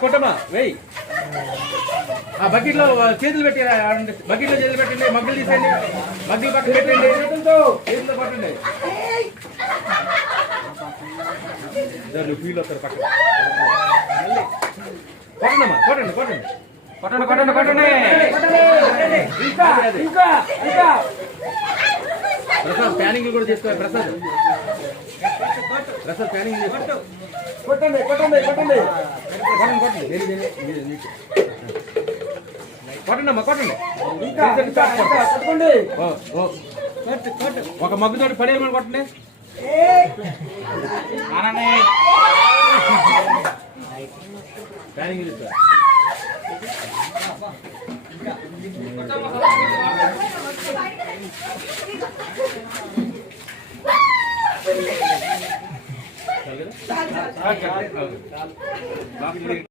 కొట్టమా వెయ్యి బకెట్లో చేతులు పెట్టి బకెట్లో చేతులు పెట్టండి మగ్గులు తీసేయండి మగ్గులు పక్కన పెట్టండి చేతులతో పట్టండి ఫీల్ అవుతారు పక్కన కొట్టండమ్మా కొట్టండి కొట్టండి కొట్టండి కొట్టండి కొట్టండి ప్రసాద్ ప్యానింగ్ కూడా చేసుకోవాలి ప్రసాద్ ప్రసాద్ ప్యానింగ్ చేసుకో కొట్టండి కొట్టండి కొట్టండి కొట్టండి కొట్టండి కొట్టండి అమ్మా కొట్టండి కొట్టండి ఒక మగ్గుతోటి పడేయమని కొట్టండి ప్యానింగ్ చేసుకో